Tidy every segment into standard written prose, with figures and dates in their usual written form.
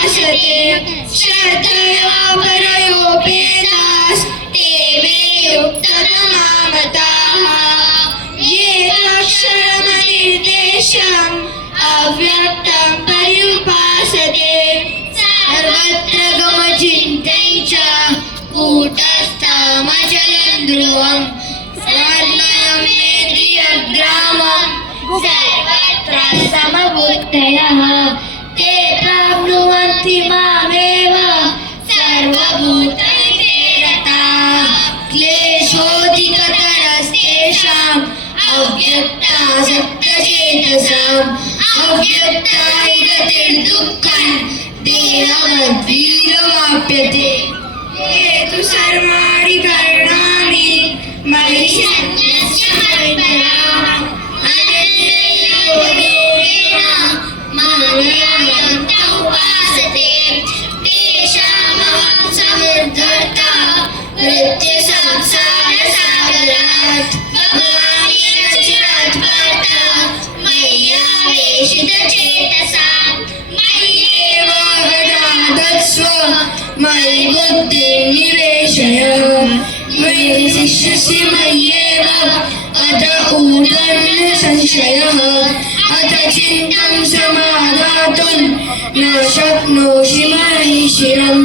उपासते श्रद्धया परयोपेतास् ते मे युक्ततमामताः ये अक्षरमनिर्देशम् अव्यक्तं पर्युपासते सर्वत्र गमचिन्तं च कूटस्थमचलं ध्रुवम् स्वर्णयमेन्द्रियग्रामं सर्वत्र समबुद्धयः ते प्राप्नुवन्ति मामेव सर्वभूतैते रताः क्लेशोऽधिकतरस्तेषाम् अव्यक्तासक्तचेतसाम् अव्यक्ता हि गतिर्दुःखं देहवद्भिर्वाप्यते ये तु सर्वाणि कर्णानि मयि सन्न्यस्य मत्पराः अनन्ययोगेन मां उपासते तेषामहं समुद्धर्ता मृत्युसंसारसागरात् भवानेन चिरात् पार्था मय्यावेशितचेतसां मय्येव गदाधत्स्व मयि बुद्धिं निवेशय मयि शिष्यसि मय्येव अत ऊर्ध्वं संशयः अथ चिन्तं समादातुं न शक्नोषि महीशिरम्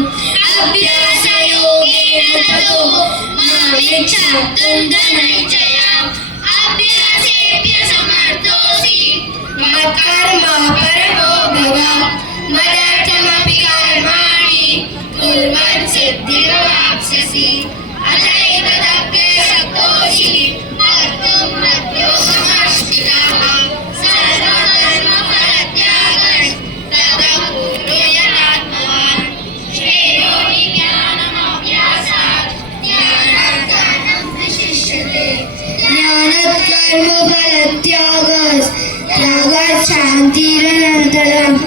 अभ्यासयोगेन ततो मामिच्छाप्तुं धनञ्जयम् अभ्यासेभ्यसमर्थोऽसि मत्कर्म परमो भव मदर्थमपि कर्माणि कुर्वन् सिद्धिर्वाप्स्यसि अथैव शक्तोषि कर्तुं मद्योगमाश्रिताः सर्वकर्मफलत्यागं ततः पूर्वयात्मवान् श्रेयो हि ज्ञानमभ्यासात् ज्ञानात् दानं विशिष्यते ज्ञानात् कर्मफलत्यागात् त्यागात् शान्तिरनन्तरम्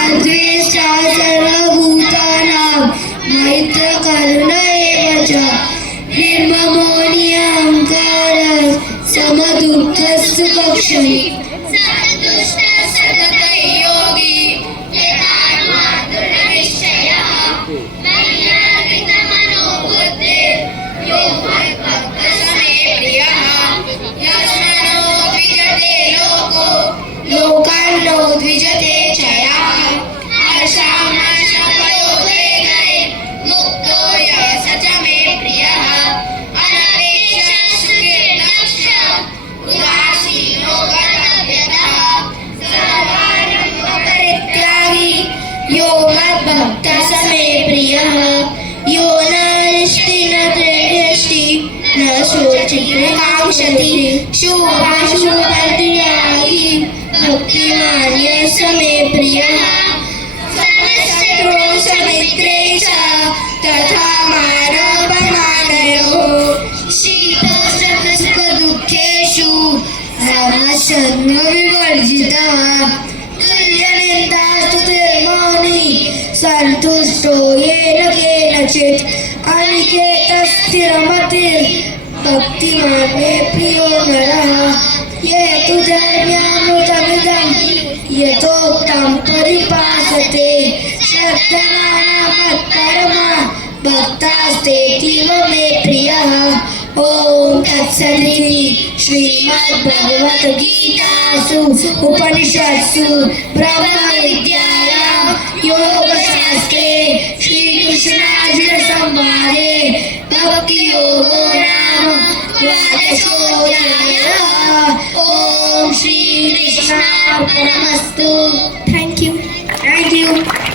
अद्वेष्टा सर्वभूतानां मैत्रकरुण एव च निर्ममो निरहङ्कारः समदुःखसुखक्षमी सन्तुष्टः सततं योगी यथात्मा दृढनिश्चयः मय्यार्पितमनो बुद्धिर्यो मद्भक्तः मे प्रियः यस्मान्नो द्विजते लोको लोकान्नो द्विजते च यः हर्षामर्षभयोद्वेगैः मुक्तो यः स च मे प्रियः अनपेक्षः सुखिर्दक्षः उदासीनो गतव्यतः सर्वारम्भपरित्यागी यो मद्भक्तः स मे प्रियः यो न हृष्टि न तृष्टि न शोचति न काङ्क्षति शुभाशुभत्यागी भक्तिमान् यः स मे प्रियः समशत्रौ समित्रे च तथा मानवमानयोः शीतोष्णसुखदुःखेषु समशन्नविवर्जितः तुल्यनिन्दास्तुतिर्मौनी सन्तुष्टो येन केनचित् अनिकेतस्थिरमतिर्भक्तिमान् मे प्रियो नरः ये तु धर्म्यामृतमिदं यथोक्तं परिपासते श्रद्धमाना मत्परमा भक्तास्तेतीव मे प्रियः ॐ तत्सदिति श्रीमद्भगवद्गीतासु उपनिषत्सु ब्रह्मविद्यायां योगशास्त्रे श्रीकृष्णार्जुनसंवादे भक्तियोगो नाम द्वादशोऽध्यायः ॐ श्रीकृष्णार्पणमस्तु। Thank you.